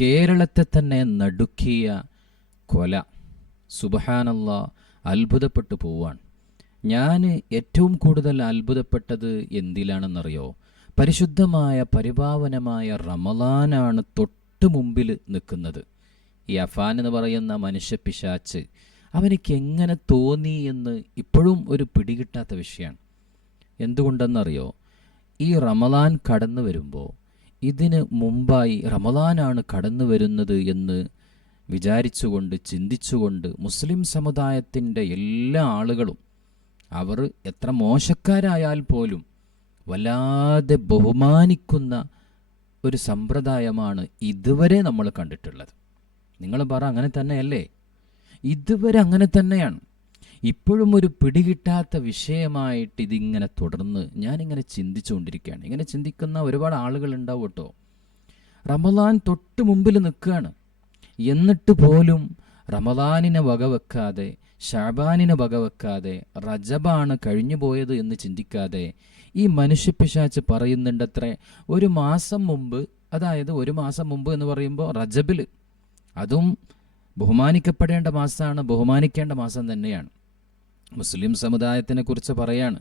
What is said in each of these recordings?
കേരളത്തെ തന്നെ നടുക്കിയ കൊല. സുബഹാനല്ല അത്ഭുതപ്പെട്ടു പോവാണ്. ഞാൻ ഏറ്റവും കൂടുതൽ അത്ഭുതപ്പെട്ടത് എന്തിലാണെന്നറിയോ? പരിശുദ്ധമായ പരിപാവനമായ റമലാനാണ് തൊട്ട് മുമ്പിൽ നിൽക്കുന്നത്. ഈ അഫാൻ എന്ന് പറയുന്ന മനുഷ്യ മനുഷ്യപ്പിശാച്ച് അവനിക്ക് എങ്ങനെ തോന്നി എന്ന് ഇപ്പോഴും ഒരു പിടികിട്ടാത്ത വിഷയമാണ്. എന്തുകൊണ്ടെന്നറിയോ? ഈ റമലാൻ കടന്നു വരുമ്പോൾ ഇതിന് മുമ്പായി റമദാനാണ് കടന്നു വരുന്നത് എന്ന് വിചാരിച്ചുകൊണ്ട് ചിന്തിച്ചുകൊണ്ട് മുസ്ലിം സമുദായത്തിന്റെ എല്ലാ ആളുകളും അവർ എത്ര മോശക്കാരായാൽ പോലും വല്ലാതെ ബഹുമാനിക്കുന്ന ഒരു സമ്പ്രദായമാണ് ഇതുവരെ നമ്മൾ കണ്ടിട്ടുള്ളത്. നിങ്ങൾ പറ അങ്ങനെ തന്നെയല്ലേ? ഇതുവരെ അങ്ങനെ തന്നെയാണ്. ഇപ്പോഴും ഒരു പിടികിട്ടാത്ത വിഷയമായിട്ട് ഇതിങ്ങനെ തുടർന്ന് ഞാനിങ്ങനെ ചിന്തിച്ചുകൊണ്ടിരിക്കുകയാണ്. ഇങ്ങനെ ചിന്തിക്കുന്ന ഒരുപാട് ആളുകൾ ഉണ്ടാവും കേട്ടോ. റമദാൻ തൊട്ട് മുമ്പിൽ നിൽക്കുകയാണ്. എന്നിട്ട് പോലും റമദാനിനെ വകവെക്കാതെ ഷാബാനിനെ വകവെക്കാതെ റജബാണ് കഴിഞ്ഞു പോയത് എന്ന് ചിന്തിക്കാതെ ഈ മനുഷ്യപ്പിശാച്ച് പറയുന്നുണ്ടത്രേ ഒരു മാസം മുമ്പ് അതായത് ഒരു മാസം മുമ്പ് എന്ന് പറയുമ്പോൾ റജബിൽ അതും ബഹുമാനിക്കപ്പെടേണ്ട മാസമാണ് ബഹുമാനിക്കേണ്ട മാസം തന്നെയാണ്. മുസ്ലിം സമുദായത്തിനെ കുറിച്ച് പറയാണ്.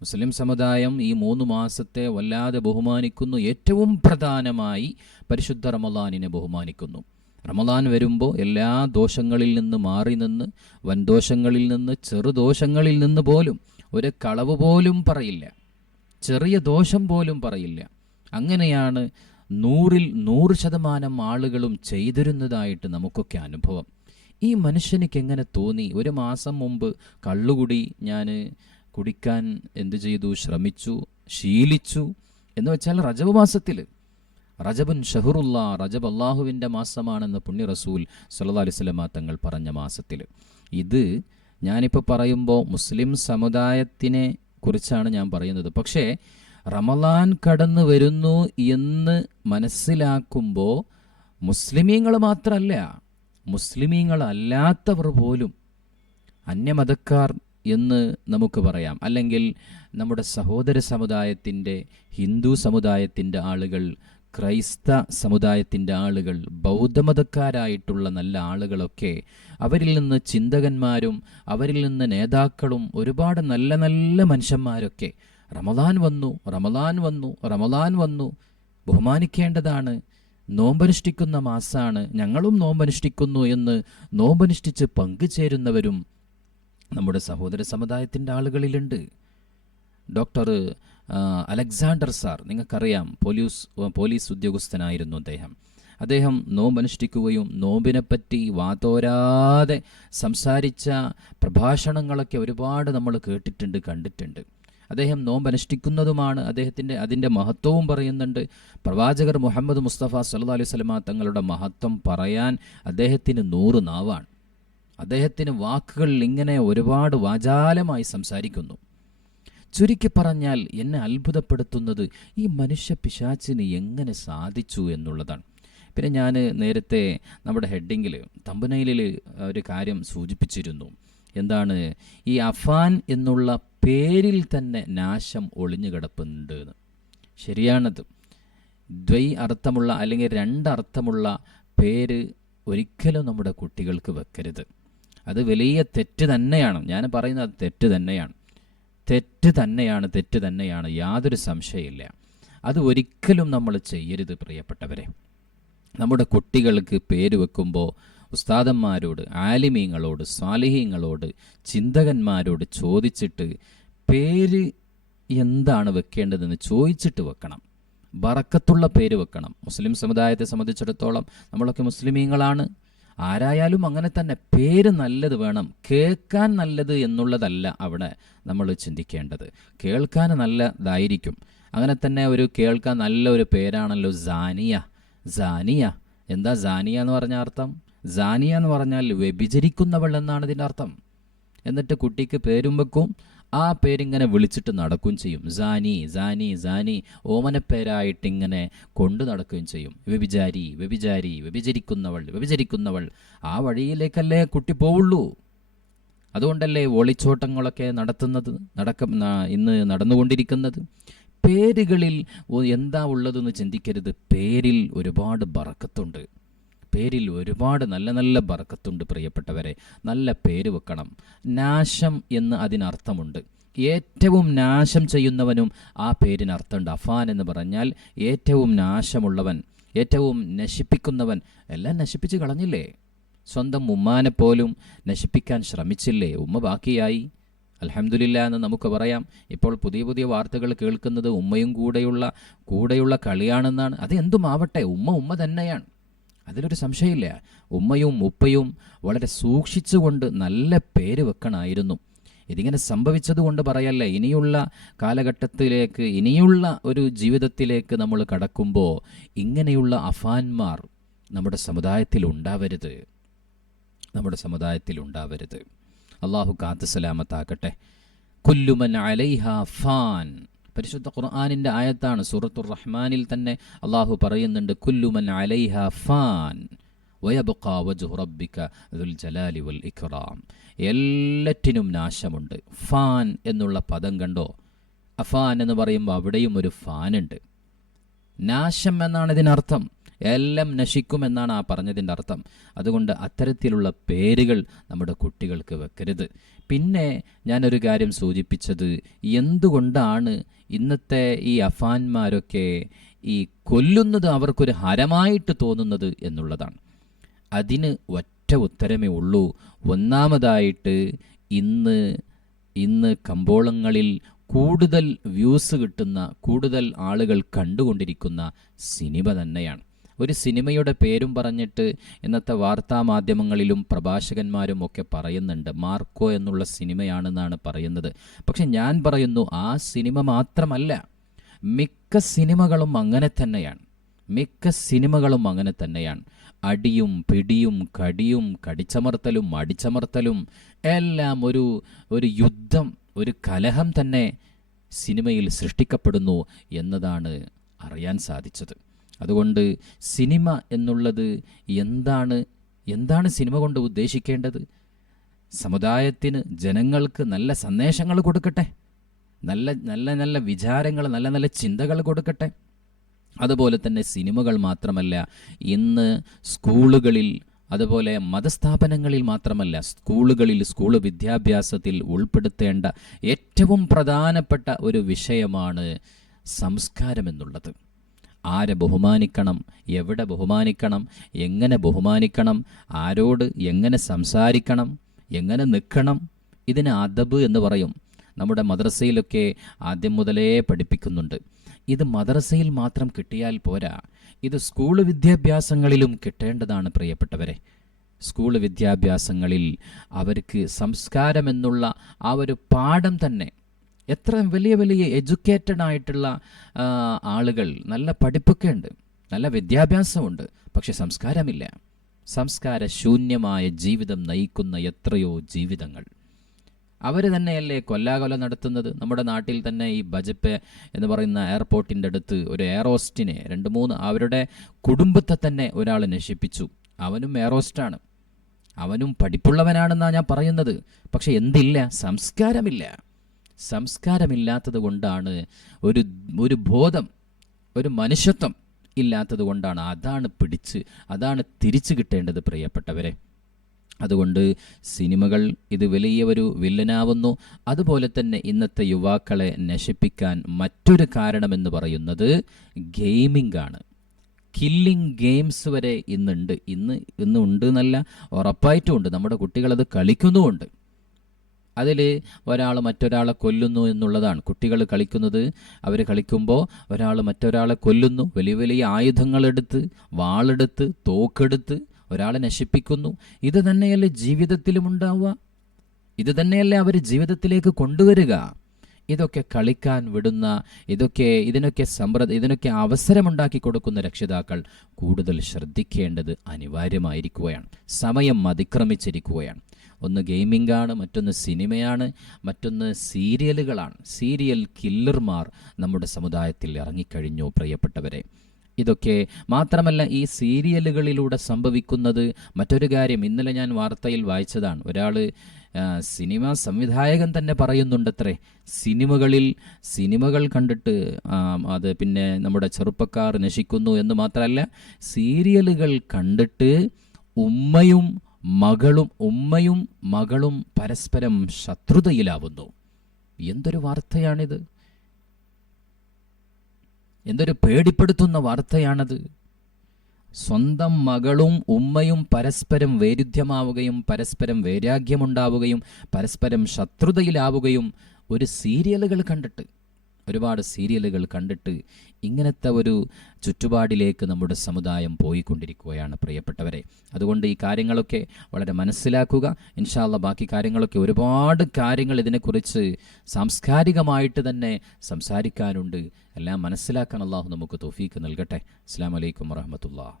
മുസ്ലിം സമുദായം ഈ മൂന്ന് മാസത്തെ വല്ലാതെ ബഹുമാനിക്കുന്നു. ഏറ്റവും പ്രധാനമായി പരിശുദ്ധ റമലാനിനെ ബഹുമാനിക്കുന്നു. റമലാൻ വരുമ്പോൾ എല്ലാ ദോഷങ്ങളിൽ നിന്ന് മാറി നിന്ന് വൻദോഷങ്ങളിൽ നിന്ന് ചെറുദോഷങ്ങളിൽ നിന്ന് പോലും ഒരു കളവ് പോലും പറയില്ല. ചെറിയ ദോഷം പോലും പറയില്ല. അങ്ങനെയാണ് നൂറിൽ നൂറ് ശതമാനം ആളുകളും ചെയ്തിരുന്നതായിട്ട് നമുക്കൊക്കെ അനുഭവം. ഈ മനുഷ്യനിക്ക് എങ്ങനെ തോന്നി? ഒരു മാസം മുമ്പ് കള്ളുകുടി ഞാൻ കുടിക്കാൻ എന്തു ചെയ്തു? ശ്രമിച്ചു ശീലിച്ചു എന്ന് വെച്ചാൽ റജബ് മാസത്തിൽ റജബുൻ ഷഹറുല്ല റജബ് അള്ളാഹുവിന്റെ മാസമാണെന്ന് പുണ്യ റസൂൽ സല്ലാ അലിസ്ലമ തങ്ങൾ പറഞ്ഞ മാസത്തിൽ ഇത് ഞാനിപ്പോൾ പറയുമ്പോൾ മുസ്ലിം സമുദായത്തിനെ കുറിച്ചാണ് ഞാൻ പറയുന്നത്. പക്ഷേ റമലാൻ കടന്നു വരുന്നു എന്ന് മനസ്സിലാക്കുമ്പോൾ മുസ്ലിമീങ്ങൾ മാത്രമല്ല മുസ്ലിമീങ്ങളല്ലാത്തവർ പോലും അന്യമതക്കാർ എന്ന് നമുക്ക് പറയാം. അല്ലെങ്കിൽ നമ്മുടെ സഹോദര സമുദായത്തിന്റെ ഹിന്ദു സമുദായത്തിന്റെ ആളുകൾ ക്രൈസ്ത സമുദായത്തിന്റെ ആളുകൾ ബൗദ്ധമതക്കാരായിട്ടുള്ള നല്ല ആളുകളൊക്കെ അവരിൽ നിന്ന് ചിന്തകന്മാരും അവരിൽ നിന്ന് നേതാക്കളും ഒരുപാട് നല്ല നല്ല മനുഷ്യന്മാരൊക്കെ റമദാൻ വന്നു റമദാൻ വന്നു റമദാൻ വന്നു. ബഹുമാനിക്കേണ്ടതാണ് നോമ്പനുഷ്ഠിക്കുന്ന മാസമാണ് ഞങ്ങളും നോമ്പനുഷ്ഠിക്കുന്നു എന്ന് നോമ്പനുഷ്ഠിച്ച് പങ്കുചേരുന്നവരും നമ്മുടെ സഹോദര സമുദായത്തിന്റെ ആളുകളിലുണ്ട്. ഡോക്ടർ അലക്സാണ്ടർ സാർ നിങ്ങൾക്കറിയാം പോലീസ് പോലീസ് ഉദ്യോഗസ്ഥനായിരുന്നു അദ്ദേഹം. അദ്ദേഹം നോമ്പനുഷ്ഠിക്കുകയും നോമ്പിനെപ്പറ്റി വാതോരാതെ സംസാരിച്ച പ്രഭാഷണങ്ങളൊക്കെ ഒരുപാട് നമ്മൾ കേട്ടിട്ടുണ്ട് കണ്ടിട്ടുണ്ട്. അദ്ദേഹം നോമ്പനുഷ്ഠിക്കുന്നതുമാണ് അദ്ദേഹത്തിന്റെ അതിന്റെ മഹത്വവും പറയുന്നുണ്ട്. പ്രവാചകർ മുഹമ്മദ് മുസ്തഫ സല്ലാ അലൈഹി സ്വലമ തങ്ങളുടെ മഹത്വം പറയാൻ അദ്ദേഹത്തിന് നൂറ് നാവാണ്. അദ്ദേഹത്തിന് വാക്കുകൾ ഇങ്ങനെ ഒരുപാട് വാചാലമായി സംസാരിക്കുന്നു. ചുരുക്കി പറഞ്ഞാൽ എന്നെ അത്ഭുതപ്പെടുത്തുന്നത് ഈ മനുഷ്യ പിശാച്ചിന് എങ്ങനെ സാധിച്ചു എന്നുള്ളതാണ്. പിന്നെ ഞാൻ നേരത്തെ നമ്മുടെ ഹെഡിങ്ങിൽ തമ്പനയിലിൽ ഒരു കാര്യം സൂചിപ്പിച്ചിരുന്നു. എന്താണ്? ഈ അഫാൻ എന്നുള്ള പേരിൽ തന്നെ നാശം ഒളിഞ്ഞു കിടപ്പുന്നുണ്ട് എന്ന്. ശരിയാണത്. ദ്വൈ അർത്ഥമുള്ള അല്ലെങ്കിൽ രണ്ടർത്ഥമുള്ള പേര് ഒരിക്കലും നമ്മുടെ കുട്ടികൾക്ക് വെക്കരുത്. അത് വലിയ തെറ്റ് തന്നെയാണ്. ഞാൻ പറയുന്നത് തെറ്റ് തന്നെയാണ്. തെറ്റ് തന്നെയാണ് തെറ്റ് തന്നെയാണ്. യാതൊരു സംശയമില്ല അത് ഒരിക്കലും നമ്മൾ ചെയ്യരുത് പ്രിയപ്പെട്ടവരെ. നമ്മുടെ കുട്ടികൾക്ക് പേര് വെക്കുമ്പോൾ ഉസ്താദന്മാരോട് ആലിമീങ്ങളോട് സ്വാലിഹീങ്ങളോട് ചിന്തകന്മാരോട് ചോദിച്ചിട്ട് പേര് എന്താണ് വെക്കേണ്ടതെന്ന് ചോദിച്ചിട്ട് വെക്കണം. ബറക്കത്തുള്ള പേര് വെക്കണം. മുസ്ലിം സമുദായത്തെ സംബന്ധിച്ചിടത്തോളം നമ്മളൊക്കെ മുസ്ലിമീങ്ങളാണ്. ആരായാലും അങ്ങനെ തന്നെ പേര് നല്ലത് വേണം കേൾക്കാൻ നല്ലത് എന്നുള്ളതല്ല അവിടെ നമ്മൾ ചിന്തിക്കേണ്ടത്. കേൾക്കാൻ നല്ലതായിരിക്കും. അങ്ങനെ തന്നെ ഒരു കേൾക്കാൻ നല്ല ഒരു പേരാണല്ലോ സാനിയ. സാനിയ. എന്താ സാനിയ എന്ന് പറഞ്ഞ അർത്ഥം? സാനിയ എന്ന് പറഞ്ഞാൽ വ്യഭിചരിക്കുന്നവൾ എന്നാണ് ഇതിന്റെ അർത്ഥം. എന്നിട്ട് കുട്ടിക്ക് പേരും വെക്കും. ആ പേരിങ്ങനെ വിളിച്ചിട്ട് നടക്കുകയും ചെയ്യും. സാനി സാനി സാനി. ഓമനപ്പേരായിട്ട് ഇങ്ങനെ കൊണ്ടു നടക്കുകയും ചെയ്യും. വ്യഭിചാരി വ്യഭിചാരി വ്യഭിചരിക്കുന്നവൾ വ്യഭിചരിക്കുന്നവൾ. ആ വഴിയിലേക്കല്ലേ കുട്ടി പോവുള്ളൂ. അതുകൊണ്ടല്ലേ ഒളിച്ചോട്ടങ്ങളൊക്കെ നടത്തുന്നത് നടക്ക ഇന്ന് നടന്നുകൊണ്ടിരിക്കുന്നത്? പേരുകളിൽ എന്താ ഉള്ളതെന്ന് ചിന്തിക്കരുത്. പേരിൽ ഒരുപാട് ബറക്കത്തുണ്ട്. പേരിൽ ഒരുപാട് നല്ല നല്ല ബറക്കത്തുണ്ട് പ്രിയപ്പെട്ടവരെ. നല്ല പേര് വെക്കണം. നാശം എന്ന് അതിനർത്ഥമുണ്ട്. ഏറ്റവും നാശം ചെയ്യുന്നവനും ആ പേരിനർത്ഥമുണ്ട്. അഫാൻ എന്ന് പറഞ്ഞാൽ ഏറ്റവും നാശമുള്ളവൻ ഏറ്റവും നശിപ്പിക്കുന്നവൻ. എല്ലാം നശിപ്പിച്ച് കളഞ്ഞില്ലേ? സ്വന്തം ഉമ്മാനെ പോലും നശിപ്പിക്കാൻ ശ്രമിച്ചില്ലേ? ഉമ്മ ബാക്കിയായി. അലഹമില്ല എന്ന് നമുക്ക് പറയാം. ഇപ്പോൾ പുതിയ പുതിയ വാർത്തകൾ കേൾക്കുന്നത് ഉമ്മയും കൂടെയുള്ള കൂടെയുള്ള കളിയാണെന്നാണ്. അത് എന്തുമാവട്ടെ? ഉമ്മ ഉമ്മ തന്നെയാണ്. അതിലൊരു സംശയമില്ല. ഉമ്മയും ഉപ്പയും വളരെ സൂക്ഷിച്ചുകൊണ്ട് നല്ല പേര് വെക്കണമായിരുന്നു ഇതിങ്ങനെ സംഭവിച്ചതുകൊണ്ട് പറയല്ല ഇനിയുള്ള കാലഘട്ടത്തിലേക്ക് ഇനിയുള്ള ഒരു ജീവിതത്തിലേക്ക് നമ്മൾ കടക്കുമ്പോൾ ഇങ്ങനെയുള്ള അഫാൻമാർ നമ്മുടെ സമുദായത്തിൽ ഉണ്ടാവരുത്. നമ്മുടെ സമുദായത്തിൽ ഉണ്ടാവരുത്. അള്ളാഹു കാത്തു സലാമത്താക്കട്ടെ കുല്ലുമൻ അലൈഹ ഫാൻ. പരിശുദ്ധ ഖുർആാനിന്റെ ആയത്താണ് സൂറത്തുർ റഹ്മാനിൽ തന്നെ അള്ളാഹു പറയുന്നുണ്ട് കുല്ലുമൻ അലൈഹ ഫാൻ ഇക്റാം. എല്ലാറ്റിനും നാശമുണ്ട്. ഫാൻ എന്നുള്ള പദം കണ്ടോ? അഫാൻ എന്ന് പറയുമ്പോൾ അവിടെയും ഒരു ഫാനുണ്ട് നാശം എന്നാണ് ഇതിനർത്ഥം. എല്ലാം നശിക്കുമെന്നാണ് ആ പറഞ്ഞതിന്റെ അർത്ഥം. അതുകൊണ്ട് അത്തരത്തിലുള്ള പേരുകൾ നമ്മുടെ കുട്ടികൾക്ക് വെക്കരുത്. പിന്നെ ഞാനൊരു കാര്യം സൂചിപ്പിച്ചത് എന്തുകൊണ്ടാണ് ഇന്നത്തെ ഈ അഫാൻമാരൊക്കെ ഈ കൊല്ലുന്നത് അവർക്കൊരു ഹരമായിട്ട് തോന്നുന്നത് എന്നുള്ളതാണ്. അതിന് ഒറ്റ ഉത്തരമേ ഉള്ളൂ. ഒന്നാമതായിട്ട് ഇന്ന് ഇന്ന് കമ്പോളങ്ങളിൽ കൂടുതൽ വ്യൂസ് കിട്ടുന്ന കൂടുതൽ ആളുകൾ കണ്ടുകൊണ്ടിരിക്കുന്ന സിനിമ തന്നെയാണ്. ഒരു സിനിമയുടെ പേരും പറഞ്ഞിട്ട് ഇന്നത്തെ വാർത്താ മാധ്യമങ്ങളിലും പ്രഭാഷകന്മാരും ഒക്കെ പറയുന്നുണ്ട്. മാർക്കോ എന്നുള്ള സിനിമയാണെന്നാണ് പറയുന്നത്. പക്ഷെ ഞാൻ പറയുന്നു ആ സിനിമ മാത്രമല്ല മിക്ക സിനിമകളും അങ്ങനെ തന്നെയാണ്. മിക്ക സിനിമകളും അങ്ങനെ തന്നെയാണ്. അടിയും പിടിയും കടിയും കടിച്ചമർത്തലും അടിച്ചമർത്തലും എല്ലാം ഒരു ഒരു യുദ്ധം ഒരു കലഹം തന്നെ സിനിമയിൽ സൃഷ്ടിക്കപ്പെടുന്നു എന്നതാണ് അറിയാൻ സാധിച്ചത്. അതുകൊണ്ട് സിനിമ എന്നുള്ളത് എന്താണ് എന്താണ് സിനിമ കൊണ്ട് ഉദ്ദേശിക്കേണ്ടത്? സമുദായത്തിന് ജനങ്ങൾക്ക് നല്ല സന്ദേശങ്ങൾ കൊടുക്കട്ടെ. നല്ല നല്ല നല്ല വിചാരങ്ങൾ നല്ല നല്ല ചിന്തകൾ കൊടുക്കട്ടെ. അതുപോലെ തന്നെ സിനിമകൾ മാത്രമല്ല ഇന്ന് സ്കൂളുകളിൽ അതുപോലെ മതസ്ഥാപനങ്ങളിൽ മാത്രമല്ല സ്കൂളുകളിൽ സ്കൂൾ വിദ്യാഭ്യാസത്തിൽ ഉൾപ്പെടുത്തേണ്ട ഏറ്റവും പ്രധാനപ്പെട്ട ഒരു വിഷയമാണ് സംസ്കാരം എന്നുള്ളത് ആരെ ബഹുമാനിക്കണം എവിടെ ബഹുമാനിക്കണം എങ്ങനെ ബഹുമാനിക്കണം ആരോട് എങ്ങനെ സംസാരിക്കണം എങ്ങനെ നിൽക്കണം ഇതിന് അദബ് എന്ന് പറയും. നമ്മുടെ മദ്രസയിലൊക്കെ ആദ്യം മുതലേ പഠിപ്പിക്കുന്നുണ്ട്. ഇത് മദ്രസയിൽ മാത്രം കിട്ടിയാൽ പോരാ. ഇത് സ്കൂൾ വിദ്യാഭ്യാസങ്ങളിലും കിട്ടേണ്ടതാണ് പ്രിയപ്പെട്ടവരെ. സ്കൂൾ വിദ്യാഭ്യാസങ്ങളിൽ അവർക്ക് സംസ്കാരമെന്നുള്ള ആ ഒരു പാഠം തന്നെ എത്ര വലിയ വലിയ എഡ്യൂക്കേറ്റഡ് ആയിട്ടുള്ള ആളുകൾ നല്ല പഠിപ്പൊക്കെ ഉണ്ട് നല്ല വിദ്യാഭ്യാസമുണ്ട് പക്ഷെ സംസ്കാരമില്ല. സംസ്കാര ശൂന്യമായ ജീവിതം നയിക്കുന്ന എത്രയോ ജീവിതങ്ങൾ. അവർ തന്നെയല്ലേ കൊല്ലാകൊല നടത്തുന്നത്? നമ്മുടെ നാട്ടിൽ തന്നെ ഈ ബജപ്പ് എന്ന് പറയുന്ന എയർപോർട്ടിന്റെ അടുത്ത് ഒരു എയറോസ്റ്റിനെ രണ്ട് മൂന്ന് അവരുടെ കുടുംബത്തെ തന്നെ ഒരാൾ നശിപ്പിച്ചു. അവനും എയറോസ്റ്റാണ് അവനും പഠിപ്പുള്ളവനാണെന്നാണ് ഞാൻ പറയുന്നത്. പക്ഷെ എന്തില്ല സംസ്കാരമില്ല. സംസ്കാരമില്ലാത്തത് കൊണ്ടാണ് ഒരു ഒരു ബോധം ഒരു മനുഷ്യത്വം ഇല്ലാത്തത് കൊണ്ടാണ് അതാണ് പിടിച്ച് അതാണ് തിരിച്ചു കിട്ടേണ്ടത് പ്രിയപ്പെട്ടവരെ. അതുകൊണ്ട് സിനിമകൾ ഇത് വലിയ ഒരു വില്ലനാവുന്നു. അതുപോലെ തന്നെ ഇന്നത്തെ യുവാക്കളെ നശിപ്പിക്കാൻ മറ്റൊരു കാരണമെന്ന് പറയുന്നത് ഗെയിമിംഗ് ആണ് കില്ലിംഗ് ഗെയിംസ് വരെ ഇന്നുണ്ട്. ഇന്ന് ഇന്നുണ്ട് എന്നല്ല ഉറപ്പായിട്ടും ഉണ്ട്. നമ്മുടെ കുട്ടികളത് കളിക്കുന്നുമുണ്ട്. അതിൽ ഒരാൾ മറ്റൊരാളെ കൊല്ലുന്നു എന്നുള്ളതാണ്. കുട്ടികൾ കളിക്കുന്നത് അവർ കളിക്കുമ്പോൾ ഒരാൾ മറ്റൊരാളെ കൊല്ലുന്നു വലിയ വലിയ ആയുധങ്ങളെടുത്ത് വാളെടുത്ത് തോക്കെടുത്ത് ഒരാളെ നശിപ്പിക്കുന്നു. ഇത് തന്നെയല്ലേ ജീവിതത്തിലും ഉണ്ടാവുക? ഇത് തന്നെയല്ലേ അവർ ജീവിതത്തിലേക്ക് കൊണ്ടുവരിക? ഇതൊക്കെ കളിക്കാൻ വിടുന്ന ഇതൊക്കെ ഇതിനൊക്കെ സമ്പ്ര ഇതിനൊക്കെ അവസരമുണ്ടാക്കി കൊടുക്കുന്ന രക്ഷിതാക്കൾ കൂടുതൽ ശ്രദ്ധിക്കേണ്ടത് അനിവാര്യമായിരിക്കുകയാണ്. സമയം അതിക്രമിച്ചിരിക്കുകയാണ്. ഒന്ന് ഗെയിമിംഗ് ആണ് മറ്റൊന്ന് സിനിമയാണ് മറ്റൊന്ന് സീരിയലുകളാണ്. സീരിയൽ കില്ലർമാർ നമ്മുടെ സമുദായത്തിൽ ഇറങ്ങിക്കഴിഞ്ഞു പ്രിയപ്പെട്ടവരെ. ഇതൊക്കെ മാത്രമല്ല ഈ സീരിയലുകളിലൂടെ സംഭവിക്കുന്നത് മറ്റൊരു കാര്യം. ഇന്നലെ ഞാൻ വാർത്തയിൽ വായിച്ചതാണ്. ഒരാൾ സിനിമ സംവിധായകൻ തന്നെ പറയുന്നുണ്ടത്രേ. സിനിമകളിൽ സിനിമകൾ കണ്ടിട്ട് അത് പിന്നെ നമ്മുടെ ചെറുപ്പക്കാർ നശിക്കുന്നു എന്ന് മാത്രമല്ല സീരിയലുകൾ കണ്ടിട്ട് ഉമ്മയും മകളും ഉമ്മയും മകളും പരസ്പരം ശത്രുതയിലാവുന്നു. എന്തൊരു വാർത്തയാണിത്? എന്തൊരു പേടിപ്പെടുത്തുന്ന വാർത്തയാണത്? സ്വന്തം മകളും ഉമ്മയും പരസ്പരം വൈരുദ്ധ്യമാവുകയും പരസ്പരം വൈരാഗ്യമുണ്ടാവുകയും പരസ്പരം ശത്രുതയിലാവുകയും ഒരു സീരിയലുകൾ കണ്ടിട്ട് ഒരുപാട് സീരിയലുകൾ കണ്ടിട്ട് ഇങ്ങനത്തെ ഒരു ചുറ്റുപാടിലേക്ക് നമ്മുടെ സമുദായം പോയിക്കൊണ്ടിരിക്കുകയാണ് പ്രിയപ്പെട്ടവരെ. അതുകൊണ്ട് ഈ കാര്യങ്ങളൊക്കെ വളരെ മനസ്സിലാക്കുക. ഇൻഷാല്ല ബാക്കി കാര്യങ്ങളൊക്കെ ഒരുപാട് കാര്യങ്ങൾ ഇതിനെക്കുറിച്ച് സാംസ്കാരികമായിട്ട് തന്നെ സംസാരിക്കാനുണ്ട്. എല്ലാം മനസ്സിലാക്കാൻ അള്ളാഹു നമുക്ക് തോഫീക്ക് നൽകട്ടെ. അസ്സാം വലൈക്കും വറഹമത്തുള്ള.